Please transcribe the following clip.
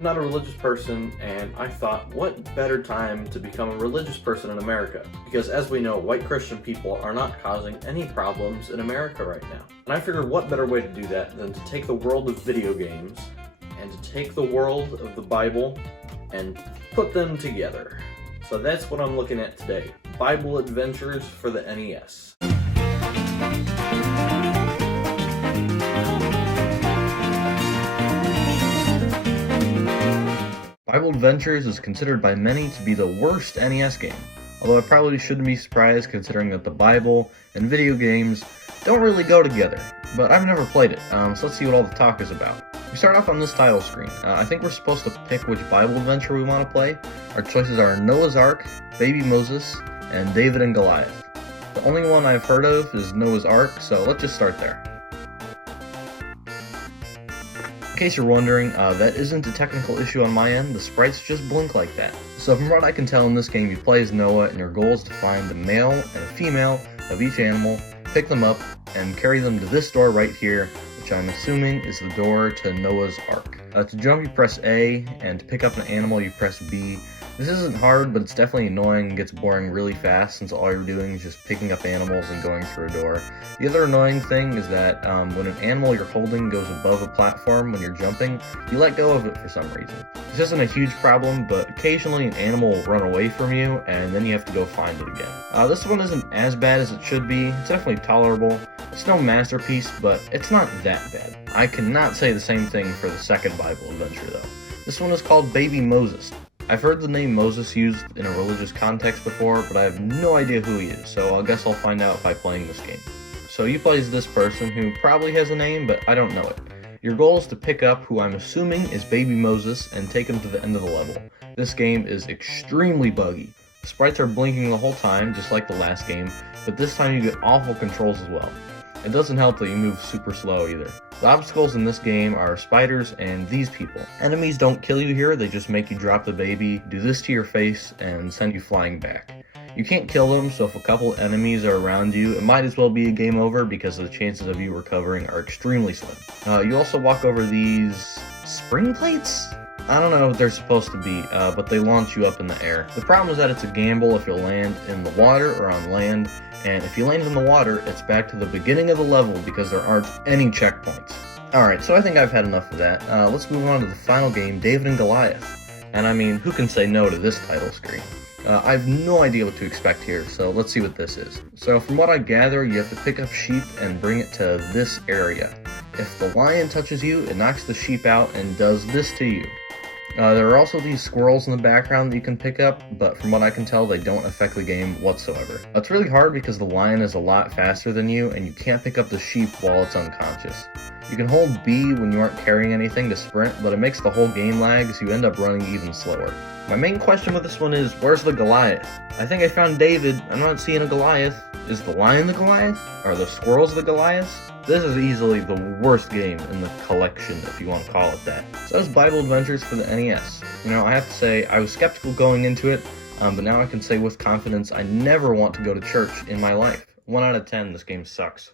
I'm not a religious person, and I thought, what better time to become a religious person in America? Because as we know, white Christian people are not causing any problems in America right now. And I figured what better way to do that than to take the world of video games and to take the world of the Bible and put them together. So that's what I'm looking at today. Bible Adventures for the NES. Bible Adventures is considered by many to be the worst NES game, although I probably shouldn't be surprised considering that the Bible and video games don't really go together, but I've never played it, so let's see what all the talk is about. We start off on this title screen. I think we're supposed to pick which Bible adventure we want to play. Our choices are Noah's Ark, Baby Moses, and David and Goliath. The only one I've heard of is Noah's Ark, so let's just start there. In case you're wondering, that isn't a technical issue on my end. The sprites just blink like that. So from what I can tell in this game, you play as Noah, and your goal is to find the male and a female of each animal, pick them up, and carry them to this door right here, which I'm assuming is the door to Noah's Ark. To jump, you press A, and to pick up an animal, you press B. This isn't hard, but it's definitely annoying and gets boring really fast since all you're doing is just picking up animals and going through a door. The other annoying thing is that when an animal you're holding goes above a platform when you're jumping, you let go of it for some reason. This isn't a huge problem, but occasionally an animal will run away from you and then you have to go find it again. This one isn't as bad as it should be. It's definitely tolerable. It's no masterpiece, but it's not that bad. I cannot say the same thing for the second Bible adventure though. This one is called Baby Moses. I've heard the name Moses used in a religious context before, but I have no idea who he is, so I guess I'll find out by playing this game. So you play as this person who probably has a name, but I don't know it. Your goal is to pick up who I'm assuming is Baby Moses and take him to the end of the level. This game is extremely buggy. The sprites are blinking the whole time, just like the last game, but this time you get awful controls as well. It doesn't help that you move super slow either. The obstacles in this game are spiders and these people. Enemies don't kill you here, they just make you drop the baby, do this to your face, and send you flying back. You can't kill them, so if a couple enemies are around you, it might as well be a game over because the chances of you recovering are extremely slim. You also walk over these spring plates? I don't know what they're supposed to be, but they launch you up in the air. The problem is that it's a gamble if you'll land in the water or on land, and if you land in the water, it's back to the beginning of the level because there aren't any checkpoints. Alright, so I think I've had enough of that. Let's move on to the final game, David and Goliath. And I mean, who can say no to this title screen? I have no idea what to expect here, so let's see what this is. So from what I gather, you have to pick up sheep and bring it to this area. If the lion touches you, it knocks the sheep out and does this to you. There are also these squirrels in the background that you can pick up, but from what I can tell, they don't affect the game whatsoever. It's really hard because the lion is a lot faster than you, and you can't pick up the sheep while it's unconscious. You can hold B when you aren't carrying anything to sprint, but it makes the whole game lag, so you end up running even slower. My main question with this one is, where's the Goliath? I think I found David. I'm not seeing a Goliath. Is the lion the Goliath? Are the squirrels the Goliaths? This is easily the worst game in the collection, if you want to call it that. So that's Bible Adventures for the NES. You know, I have to say, I was skeptical going into it, but now I can say with confidence I never want to go to church in my life. 1 out of 10, this game sucks.